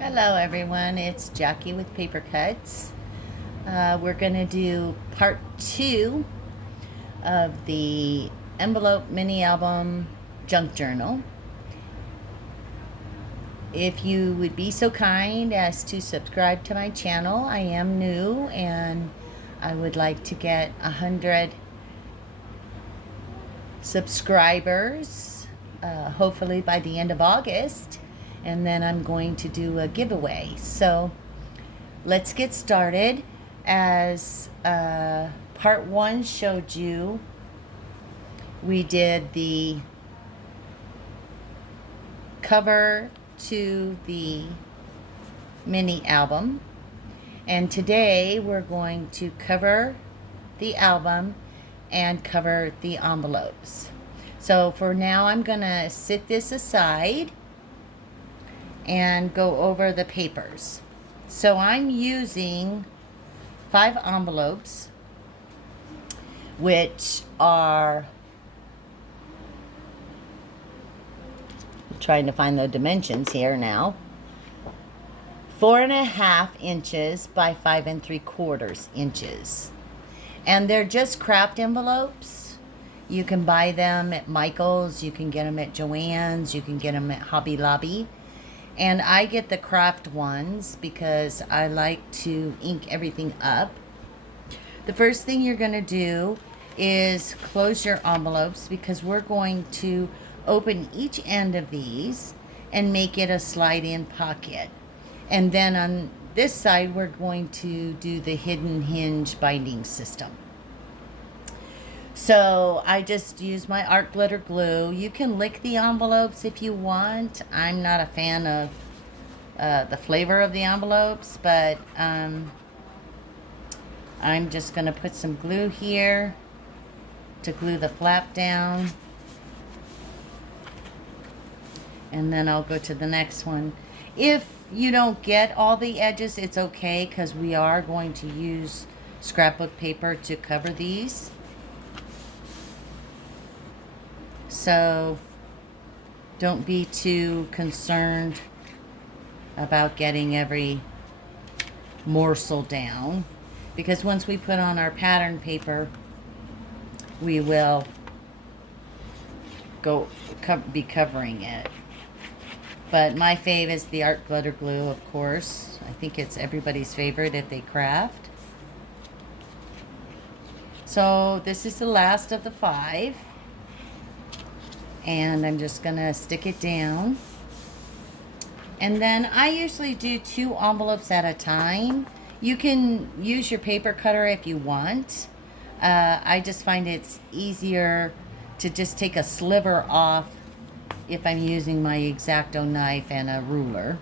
Hello everyone, it's Jackie with Paper Cuts. We're going to do part 2 of the envelope mini album junk journal. If you would be so kind as to subscribe to my channel, I am new and I would like to get 100 subscribers, hopefully by the end of August. And then I'm going to do a giveaway. So let's get started. As part 1 showed you, we did the cover to the mini album, and today we're going to cover the album and cover the envelopes. So for now I'm gonna sit this aside and go over the papers. So I'm using 5 envelopes, which are, I'm trying to find the dimensions here now, 4.5 inches by 5 3/4 inches. And they're just craft envelopes. You can buy them at Michael's, you can get them at Joann's, you can get them at Hobby Lobby. And I get the craft ones because I like to ink everything up. The first thing you're going to do is close your envelopes, because we're going to open each end of these and make it a slide-in pocket. And then on this side, we're going to do the hidden hinge binding system. So I just use my art glitter glue. You can lick the envelopes if you want. I'm not a fan of the flavor of the envelopes, but I'm just going to put some glue here to glue the flap down. And then I'll go to the next one. If you don't get all the edges, it's okay, because we are going to use scrapbook paper to cover these. So don't be too concerned about getting every morsel down, because once we put on our pattern paper, we will be covering it. But my fave is the art glitter glue, of course. I think it's everybody's favorite if they craft. So this is the last of the 5. And I'm just gonna stick it down. And then I usually do 2 envelopes at a time. You can use your paper cutter if you want. I just find it's easier to just take a sliver off if I'm using my X-Acto knife and a ruler.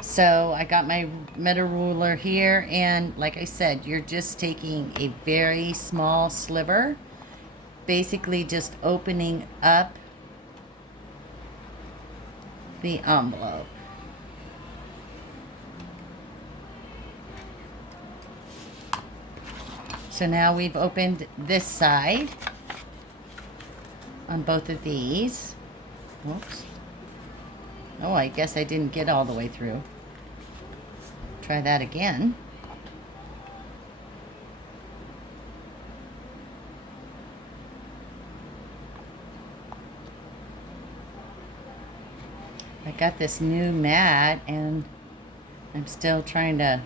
So I got my metal ruler here, and like I said, you're just taking a very small sliver, basically just opening up the envelope. So now we've opened this side on both of these. Whoops. Oh, I guess I didn't get all the way through. Try that again. I got this new mat and I'm still trying to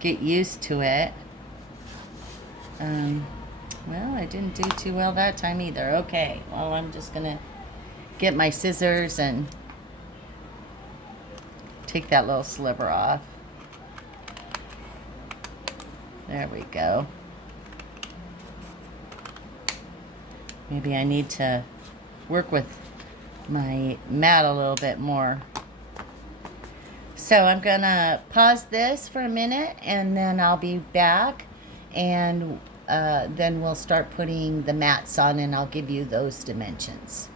get used to it. Well, I didn't do too well that time either. Okay, well, I'm just gonna get my scissors and take that little sliver off. There we go. Maybe I need to work with my mat a little bit more. So I'm gonna pause this for a minute and then I'll be back, and then we'll start putting the mats on and I'll give you those dimensions.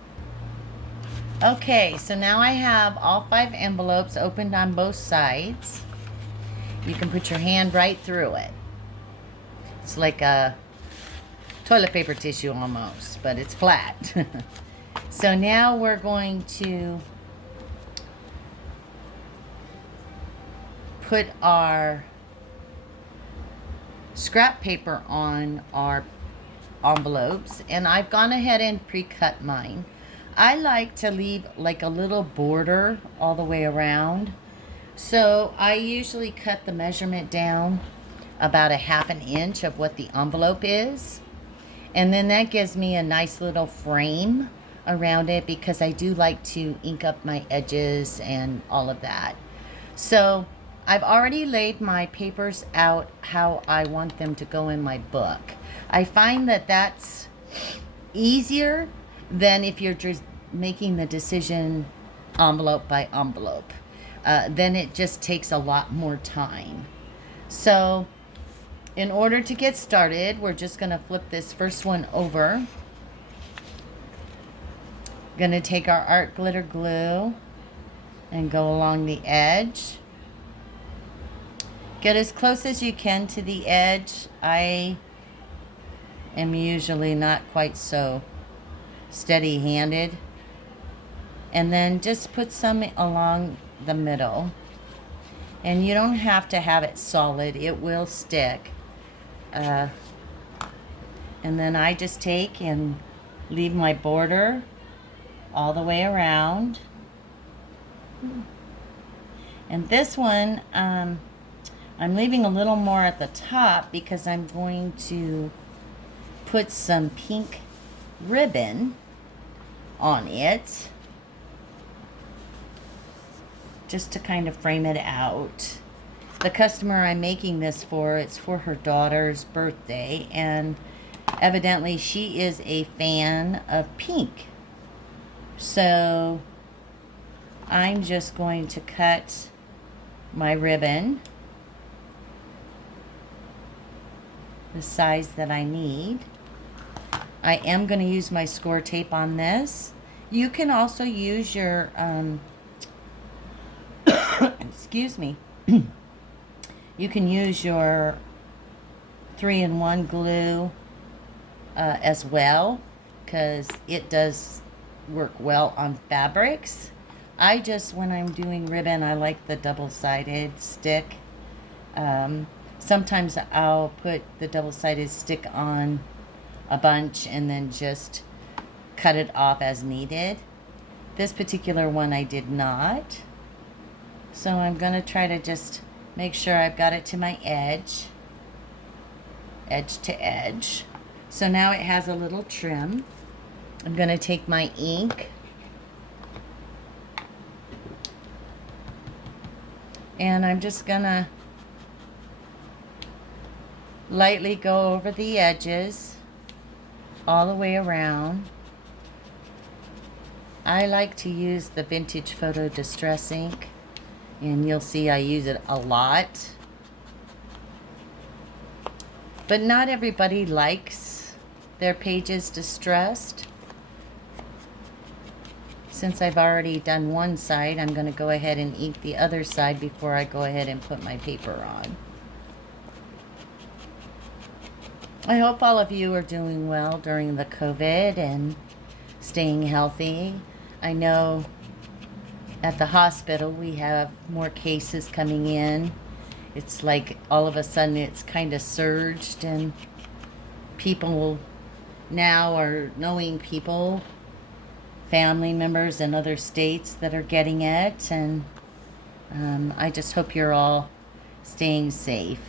Okay, so now I have all 5 envelopes opened on both sides. You can put your hand right through it. It's like a toilet paper tissue almost, but it's flat. So now we're going to put our scrap paper on our envelopes, and I've gone ahead and pre-cut mine. I like to leave like a little border all the way around. So I usually cut the measurement down about a 1/2 inch of what the envelope is. And then that gives me a nice little frame around it, because I do like to ink up my edges and all of that. So I've already laid my papers out how I want them to go in my book. I find that that's easier than if you're just making the decision envelope by envelope. Then it just takes a lot more time. So in order to get started, we're just going to flip this first one over. Going to take our art glitter glue and go along the edge. Get as close as you can to the edge. I am usually not quite so steady-handed. And then just put some along the middle. And you don't have to have it solid. It will stick. And then I just take and leave my border all the way around. And this one, I'm leaving a little more at the top because I'm going to put some pink ribbon on it, just to kind of frame it out. The customer I'm making this for, it's for her daughter's birthday, and evidently she is a fan of pink. So I'm just going to cut my ribbon the size that I need. I am going to use my score tape on this. You can also use your excuse me. You can use your 3-in-1 glue as well, because it does work well on fabrics. I just, when I'm doing ribbon, I like the double-sided stick. Sometimes I'll put the double-sided stick on a bunch and then just cut it off as needed. This particular one I did not. So I'm going to try to just make sure I've got it to my edge to edge. So now it has a little trim. I'm going to take my ink and I'm just going to lightly go over the edges all the way around. I like to use the Vintage Photo Distress ink, and you'll see I use it a lot. But not everybody likes their pages distressed. Since I've already done one side, I'm going to go ahead and ink the other side before I go ahead and put my paper on. I hope all of you are doing well during the COVID and staying healthy. I know at the hospital we have more cases coming in. It's like all of a sudden it's kind of surged, and people now are knowing people, family members in other states that are getting it, and I just hope you're all staying safe.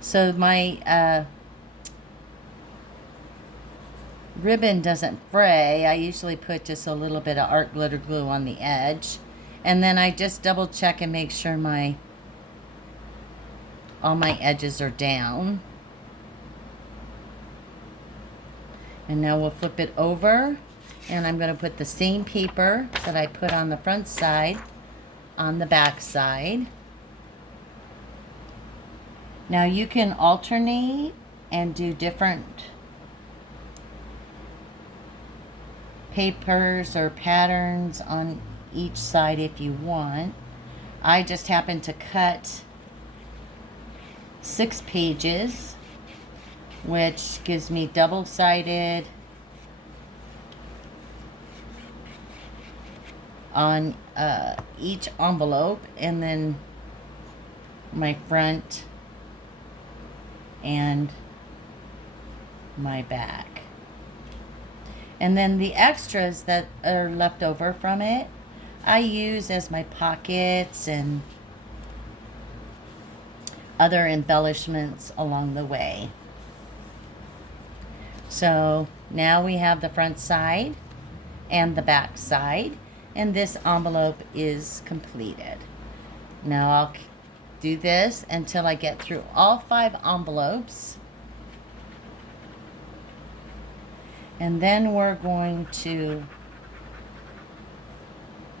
So my ribbon doesn't fray. I usually put just a little bit of art glitter glue on the edge, and then I just double check and make sure all my edges are down. And now we'll flip it over, and I'm going to put the same paper that I put on the front side on the back side. Now you can alternate and do different papers or patterns on each side if you want. I just happen to cut 6 pages, which gives me double-sided on each envelope, and then my front and my back. And then the extras that are left over from it, I use as my pockets and other embellishments along the way. So now we have the front side and the back side, and this envelope is completed. Now I'll do this until I get through all 5 envelopes. And then we're going to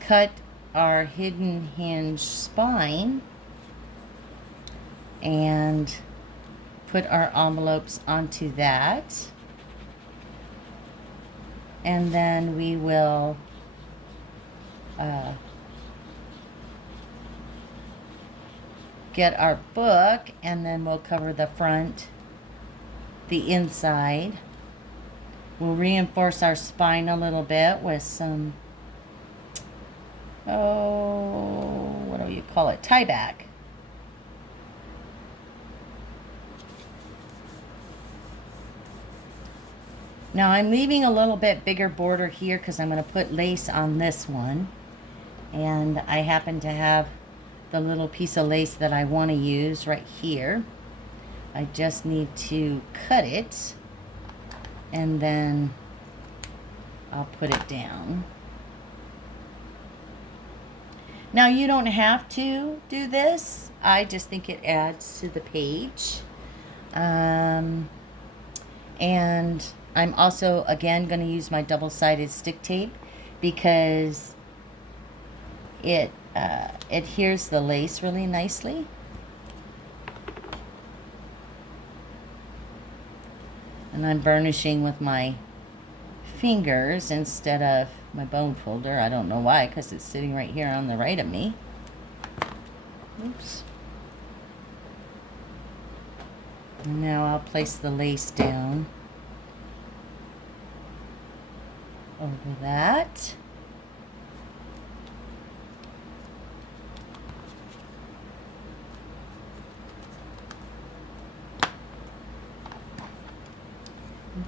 cut our hidden hinge spine and put our envelopes onto that. And then we will get our book, and then we'll cover the front, the inside. We'll reinforce our spine a little bit with some, what do you call it? Tie back. Now I'm leaving a little bit bigger border here because I'm going to put lace on this one. And I happen to have the little piece of lace that I want to use right here. I just need to cut it, and then I'll put it down. Now you don't have to do this. I just think it adds to the page. And I'm also, again, going to use my double-sided stick tape because it adheres the lace really nicely. And I'm burnishing with my fingers instead of my bone folder. I don't know why, because it's sitting right here on the right of me. Oops. And now I'll place the lace down over that.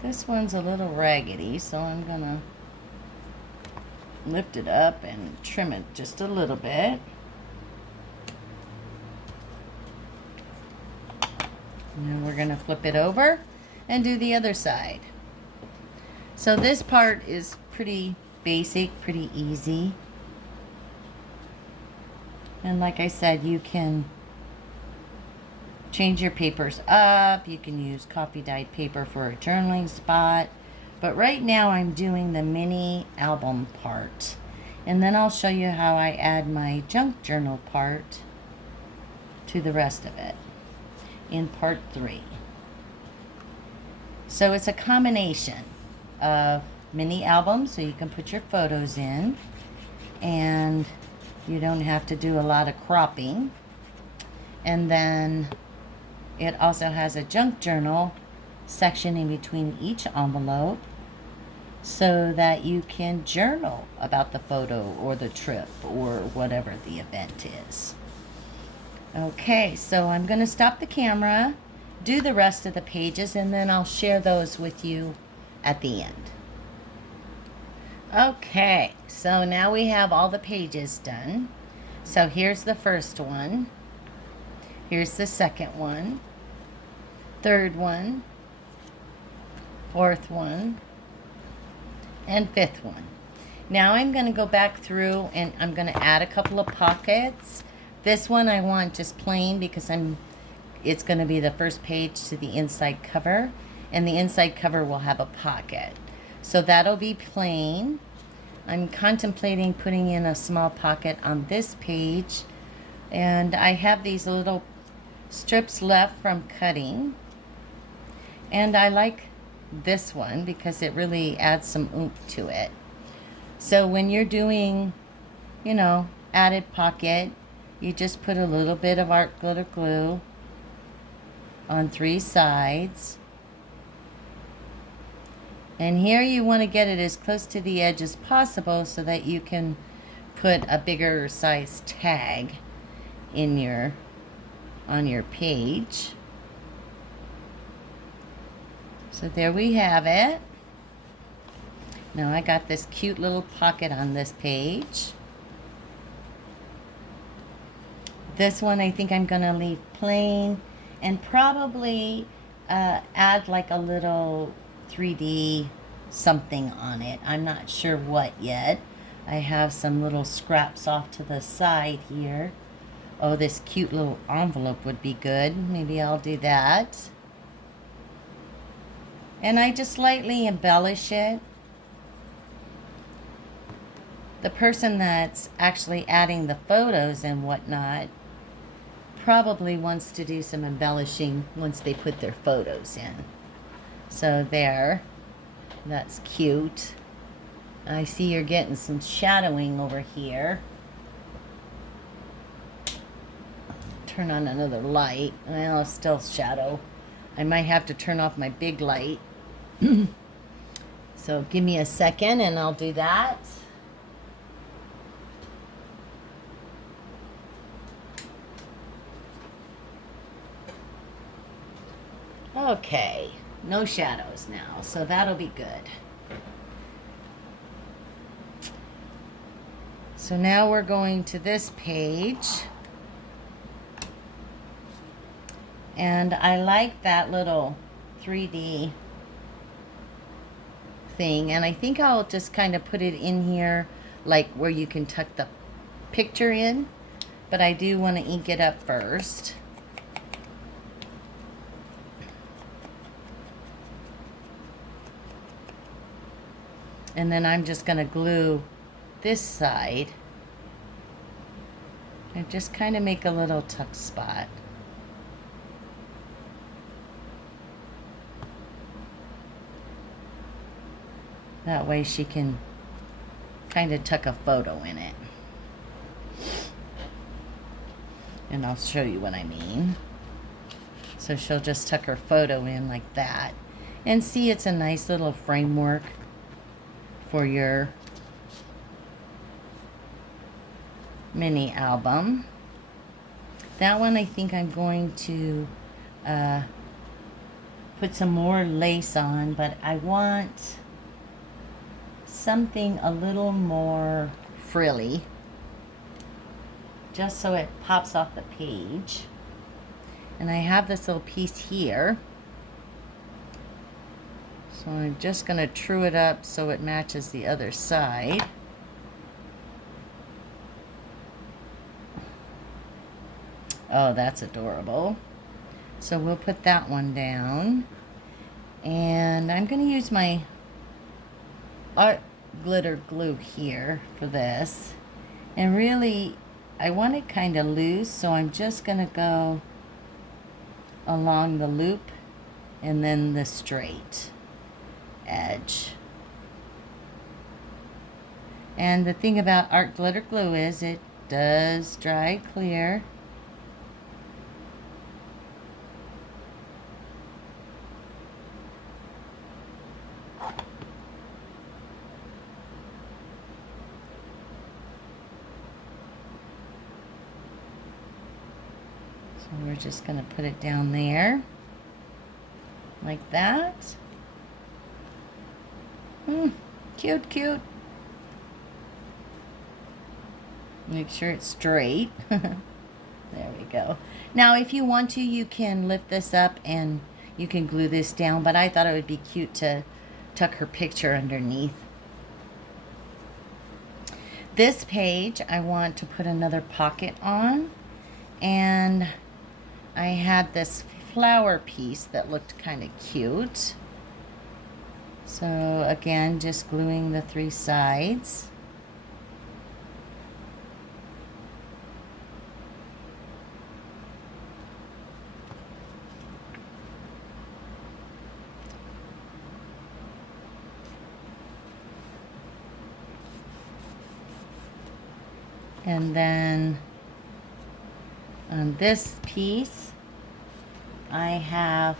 This one's a little raggedy, so I'm gonna lift it up and trim it just a little bit. Now we're gonna flip it over and do the other side. So this part is pretty basic, pretty easy. And like I said, you can change your papers up. You can use coffee dyed paper for a journaling spot. But right now I'm doing the mini album part. And then I'll show you how I add my junk journal part to the rest of it in part 3. So it's a combination of mini albums, so you can put your photos in, and you don't have to do a lot of cropping. And then it also has a junk journal section in between each envelope so that you can journal about the photo or the trip or whatever the event is. Okay, so I'm going to stop the camera, do the rest of the pages, and then I'll share those with you at the end. Okay, so now we have all the pages done. So here's the first one. Here's the second one, third one, fourth one, and fifth one. Now I'm going to go back through and I'm going to add a couple of pockets. This one I want just plain because it's going to be the first page to the inside cover, and the inside cover will have a pocket. So that'll be plain. I'm contemplating putting in a small pocket on this page, and I have these little strips left from cutting, and I like this one because it really adds some oomph to it. So when you're doing, added pocket, you just put a little bit of art glitter glue on 3 sides, and here you want to get it as close to the edge as possible so that you can put a bigger size tag in your on your page. So there we have it. Now I got this cute little pocket on this page. This one I think I'm gonna leave plain and probably add like a little 3D something on it. I'm not sure what yet. I have some little scraps off to the side here. Oh, this cute little envelope would be good. Maybe I'll do that. And I just lightly embellish it. The person that's actually adding the photos and whatnot probably wants to do some embellishing once they put their photos in. So there, that's cute. I see you're getting some shadowing over here. Turn on another light. Well, it's still shadow. I might have to turn off my big light. So give me a second and I'll do that. Okay, no shadows now, so that'll be good. So now we're going to this page. And I like that little 3D thing. And I think I'll just kind of put it in here, like where you can tuck the picture in. But I do want to ink it up first. And then I'm just going to glue this side and just kind of make a little tuck spot. That way she can kind of tuck a photo in it. And I'll show you what I mean. So she'll just tuck her photo in like that. And see, it's a nice little framework for your mini album. That one I think I'm going to put some more lace on, but I want something a little more frilly, just so it pops off the page. And I have this little piece here, so I'm just going to true it up so it matches the other side. Oh, that's adorable. So we'll put that one down. And I'm going to use my art glitter glue here for this. And really, I want it kind of loose, so I'm just going to go along the loop and then the straight edge. And the thing about art glitter glue is it does dry clear. So we're just going to put it down there like that. Cute, cute. Make sure it's straight. There we go. Now, if you want to, you can lift this up and you can glue this down, but I thought it would be cute to tuck her picture underneath. This page, I want to put another pocket on, and I had this flower piece that looked kind of cute. So again, just gluing the 3 sides. And then on this piece, I have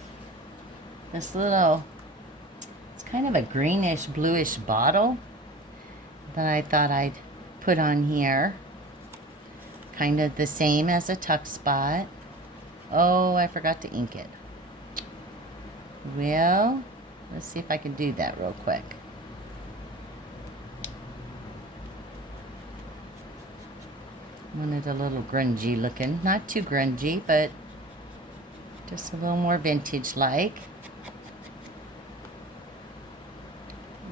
this little, it's kind of a greenish bluish bottle that I thought I'd put on here. Kind of the same as a tuck spot. Oh, I forgot to ink it. Well, let's see if I can do that real quick. Wanted a little grungy looking. Not too grungy, but just a little more vintage-like.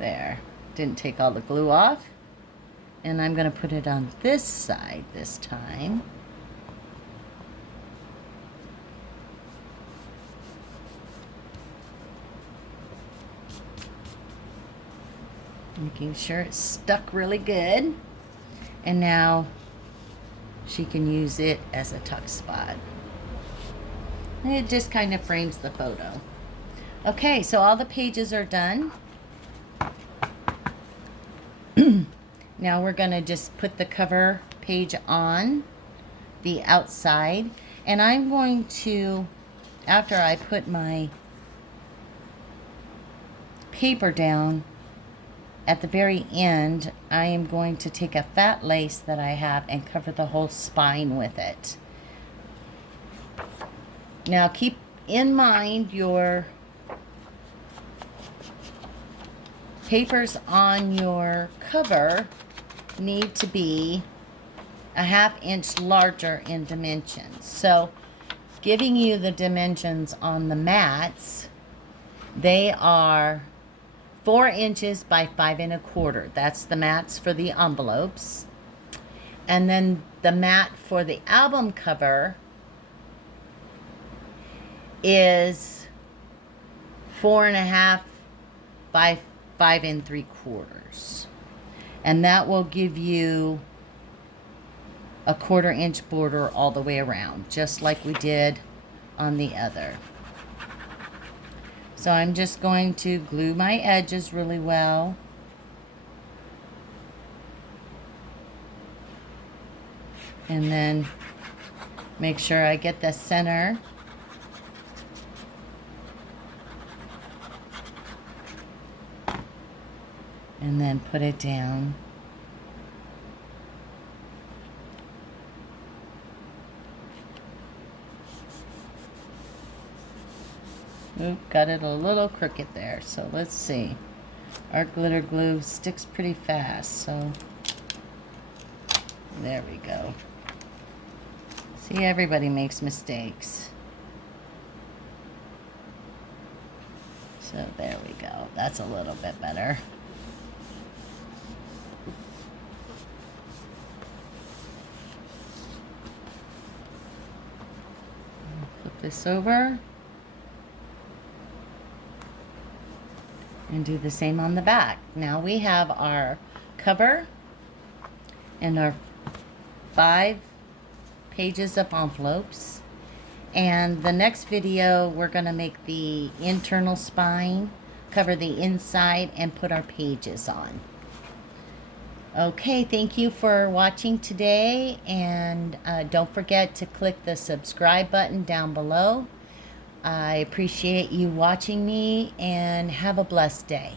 There. Didn't take all the glue off. And I'm going to put it on this side this time. Making sure it's stuck really good. And now she can use it as a tuck spot. And it just kind of frames the photo. Okay, so all the pages are done. Now we're going to just put the cover page on the outside. And I'm going to, after I put my paper down, at the very end, I am going to take a fat lace that I have and cover the whole spine with it. Now keep in mind your papers on your cover need to be a 1/2 inch larger in dimensions. So giving you the dimensions on the mats, they are 4 inches by 5 1/4. That's the mats for the envelopes. And then the mat for the album cover is 4 1/2 by 5 3/4. And that will give you a 1/4 inch border all the way around, just like we did on the other. So I'm just going to glue my edges really well. And then make sure I get the center. And then put it down. Oop, got it a little crooked there. So let's see. Our glitter glue sticks pretty fast, so there we go. See, everybody makes mistakes. So there we go. That's a little bit better. Flip this over. And do the same on the back. Now we have our cover and our 5 pages of envelopes. And the next video, we're going to make the internal spine, cover the inside, and put our pages on. Okay, thank you for watching today. And don't forget to click the subscribe button down below. I appreciate you watching me, and have a blessed day.